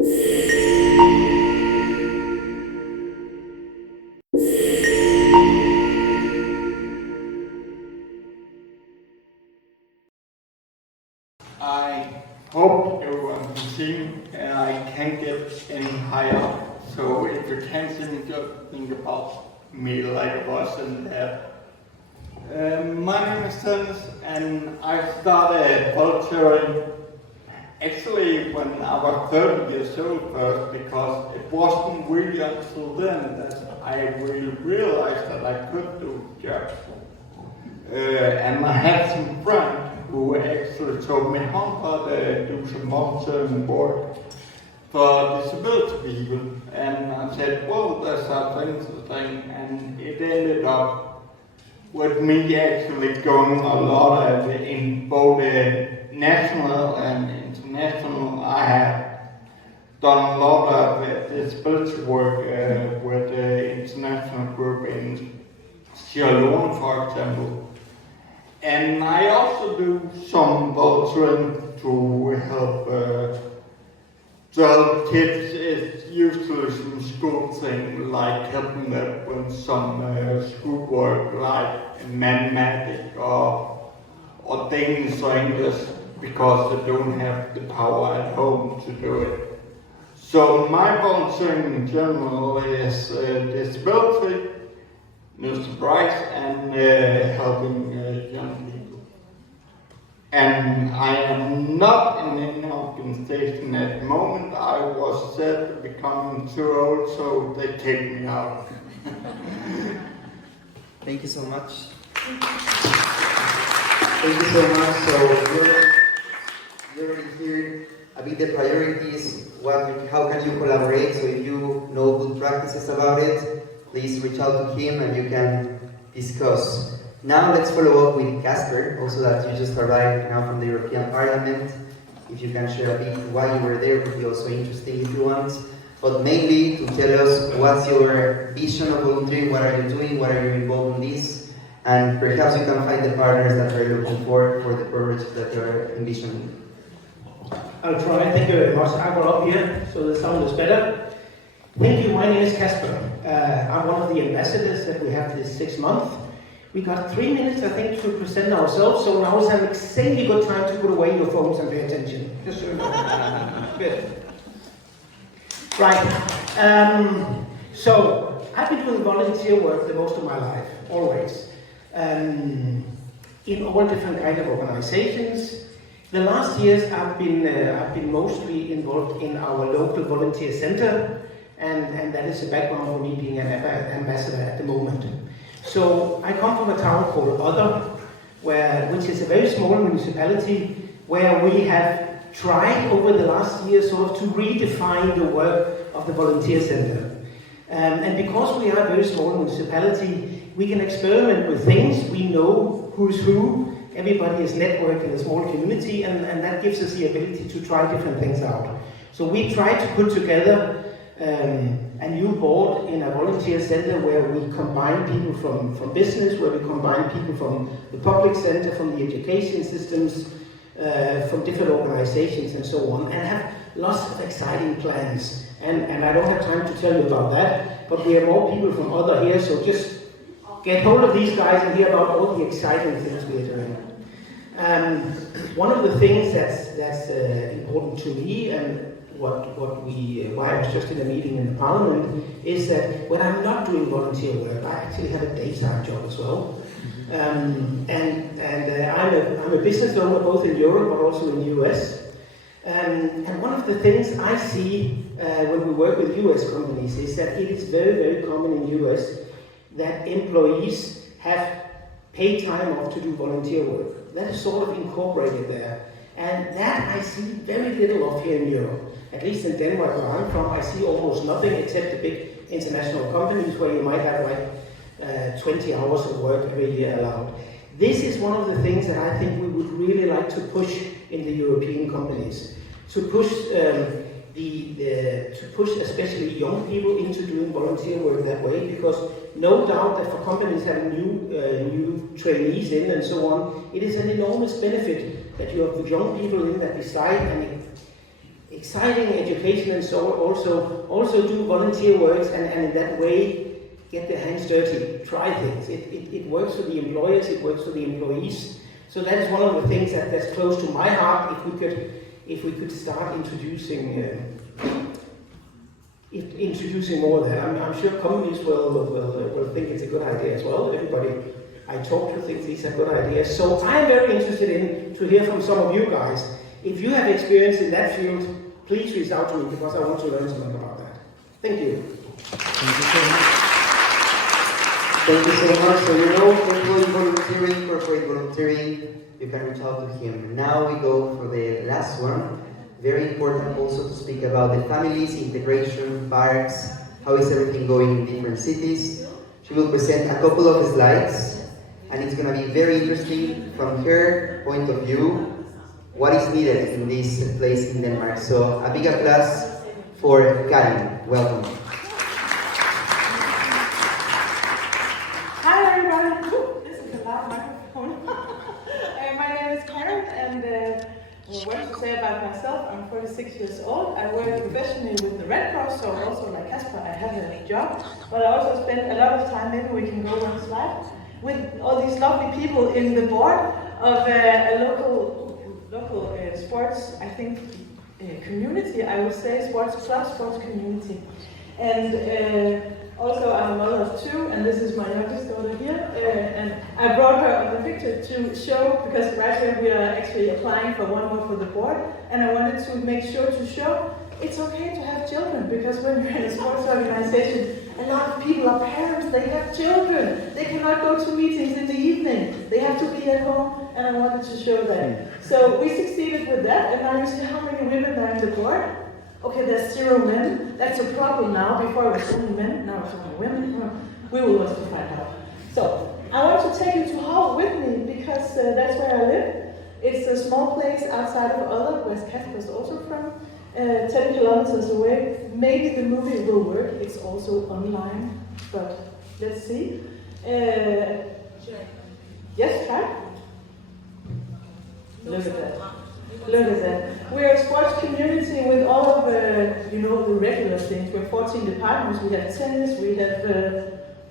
I hope everyone can see me and I can't get any higher. So if you can't see me, just think about me like I was in there. My name is Dennis and I started volunteering actually when I was 30 years old first, because it wasn't really until then that I really realized that I could do jobs. And I had some friends who actually told me how to do some volunteering work for disability people. And I said, well, that sounds interesting. And it ended up with me actually going a lot of in both national and international. I have done a lot of disability work with the international group in Sierra Leone, for example. And I also do some volunteering to help kids. It's usually some school thing, like helping them with some schoolwork, like mathematics or Danish or English, because they don't have the power at home to do it. So my volunteering in general is disability, Mr. Bryce, and helping young people. And I am not in any organization at the moment. I was said to become too old, so they kicked me out. Thank you so much. Thank you so much. So you're here. A bit the priorities. How can you collaborate? So if you know good practices about it, please reach out to him and you can discuss. Now let's follow up with Kasper, also that you just arrived now from the European Parliament. If you can share a bit why you were there, would be also interesting if you want. But mainly to tell us what's your vision of volunteering, what are you doing, what are you involved in this, and perhaps you can find the partners that you're looking for the projects that you're envisioning. I'll try. Thank you very much. I got up here, so the sound is better. Thank you. My name is Kasper. I'm one of the ambassadors that we have this 6 month. We got 3 minutes, I think, to present ourselves, so now is an extremely good time to put away your phones and pay attention. Just so you know. Good. Right. So, I've been doing volunteer work the most of my life, always. In all different kind of organizations. The last years I've been mostly involved in our local volunteer center, and that is the background for me being an ambassador at the moment. So I come from a town called Odder, which is a very small municipality where we have tried over the last year sort of to redefine the work of the volunteer center. And because we are a very small municipality, we can experiment with things. We know who's who. Everybody is networked in a small community, and that gives us the ability to try different things out. So we try to put together a new board in a volunteer center where we combine people from business, where we combine people from the public center, from the education systems, from different organizations and so on, and have lots of exciting plans. And I don't have time to tell you about that, but we have more people from Odder here, so just get hold of these guys and hear about all the exciting things we are doing. One of the things that's important to me, and why I was just in a meeting in the Parliament, is that when I'm not doing volunteer work, I actually have a daytime job as well. I'm a business owner both in Europe but also in the US. And one of the things I see when we work with US companies is that it is very, very common in the US that employees have paid time off to do volunteer work. That is sort of incorporated there. And that I see very little of here in Europe. At least in Denmark, where I'm from, I see almost nothing except the big international companies where you might have like 20 hours of work every year allowed. This is one of the things that I think we would really like to push in the European companies. To push especially young people into doing volunteer work that way, because no doubt that for companies having new trainees in and so on, it is an enormous benefit that you have young people in that decide, and exciting education, and so also do volunteer works, and in that way get their hands dirty, try things. It works for the employers, it works for the employees. So that is one of the things that's close to my heart. If we could start introducing more there, I'm sure companies will think it's a good idea as well. Everybody I talk to thinks these are good ideas. So I'm very interested to hear from some of you guys. If you have experience in that field, please reach out to me because I want to learn something about that. Thank you. Thank you so much. Thank you so much. So employee volunteering, corporate volunteering, you can reach out to him. Now we go for the last one. Very important also to speak about the families, integration, parks, how is everything going in different cities. She will present a couple of slides, and it's going to be very interesting from her point of view, what is needed in this place in Denmark. So a big applause for Karin. Welcome. Hi everybody. Ooh, this is a loud microphone. My name is Karin, and what to say about myself, I'm 46 years old. I work professionally with the Red Cross, so also like Kasper, I have a job. But I also spend a lot of time, maybe we can go one slide, with all these lovely people in the board of a local sports, I think, community, I would say, sports club, sports community. And also I'm a mother of two, and this is my youngest daughter here. And I brought her on the picture to show, because right here we are actually applying for one more for the board, and I wanted to make sure to show it's okay to have children, because when you're in a sports organization, a lot of people are parents, they have children. They cannot go to meetings in the evening. They have to be at home, and I wanted to show that. So we succeeded with that, and now you see how many women are in the board. Okay, there's 0 men. That's a problem now. Before it was only men, now it's only women. We will also find out. So I want to take you to Hull with me, because that's where I live. It's a small place outside of Odder, where Kasper is also from. 10 kilometers away. Maybe the movie will work. It's also online, but let's see. Yes, try. Look at that. Look at that. We're a sports community with all of the regular things. We're 14 departments. We have tennis, we have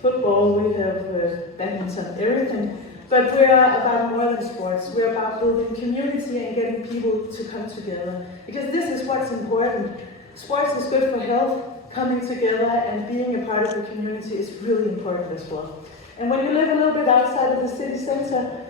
football, we have badminton, everything. But we are about more than sports. We're about building community and getting people to come together. Because this is what's important. Sports is good for health. Coming together and being a part of the community is really important as well. And when you live a little bit outside of the city center,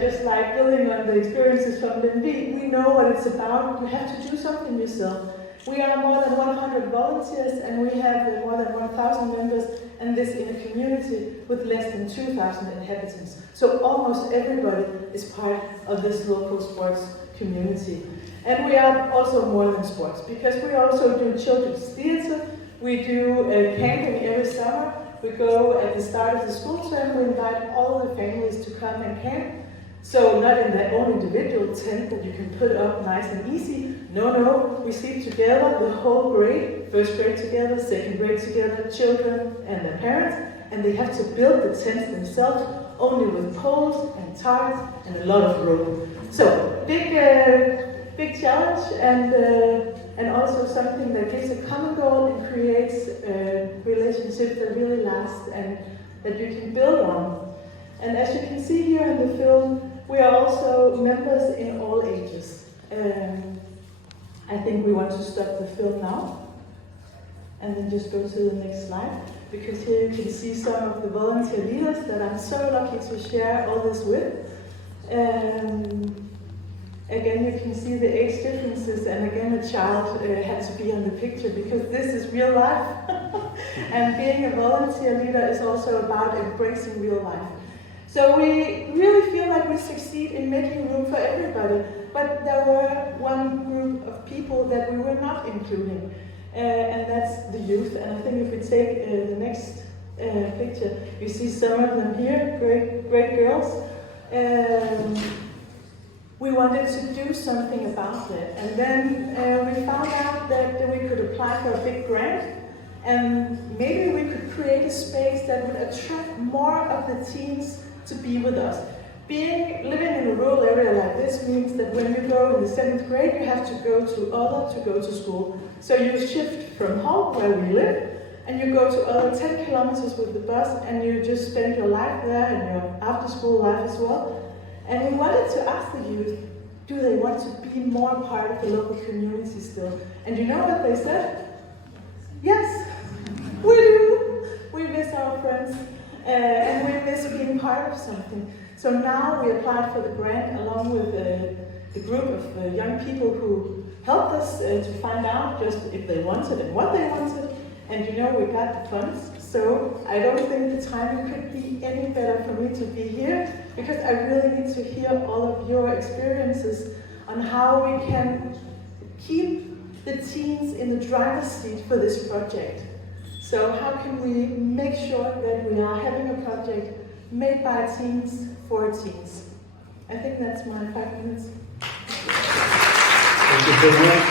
just like building on the experiences from Lemvig, we know what it's about. You have to do something yourself. We are more than 100 volunteers, and we have more than 1,000 members, and this in a community with less than 2,000 inhabitants. So almost everybody is part of this local sports community. And we are also more than sports, because we also do children's theater. We do camping every summer. We go at the start of the school term, we invite all the families to come and camp. So not in their own individual tent that you can put up nice and easy. No, we sleep together, the whole grade, first grade together, second grade together, children and their parents, and they have to build the tents themselves, only with poles and ties and a lot of rope. So big challenge, and also something that gives a common goal and creates relationships that really last and that you can build on. And as you can see here in the film, we are also members in all ages. I think we want to stop the film now, and then just go to the next slide, because here you can see some of the volunteer leaders that I'm so lucky to share all this with. Again, you can see the age differences, and again, a child had to be on the picture, because this is real life. And being a volunteer leader is also about embracing real life. So we really feel like we succeed in making room for everybody, but there were one group of people that we were not including, and that's the youth. And I think if we take the next picture, you see some of them here, great girls. We wanted to do something about it, and then we found out that we could apply for a big grant, and maybe we could create a space that would attract more of the teens to be with us. Living in a rural area like this means that when you go in the 7th grade, you have to go to school. So you shift from home, where we live, and you go to other 10 kilometers with the bus, and you just spend your life there and your after-school life as well. And we wanted to ask the youth, do they want to be more part of the local community still? And you know what they said? Yes, we do. We miss our friends, and we miss being part of something. So now we applied for the grant along with the group of young people who helped us to find out just if they wanted and what they wanted. And you know, we got the funds. So I don't think the timing could be any better for me to be here, because I really need to hear all of your experiences on how we can keep the teens in the driver's seat for this project. So how can we make sure that we are having a project made by teens for teens? I think that's my 5 minutes. Thank you so much.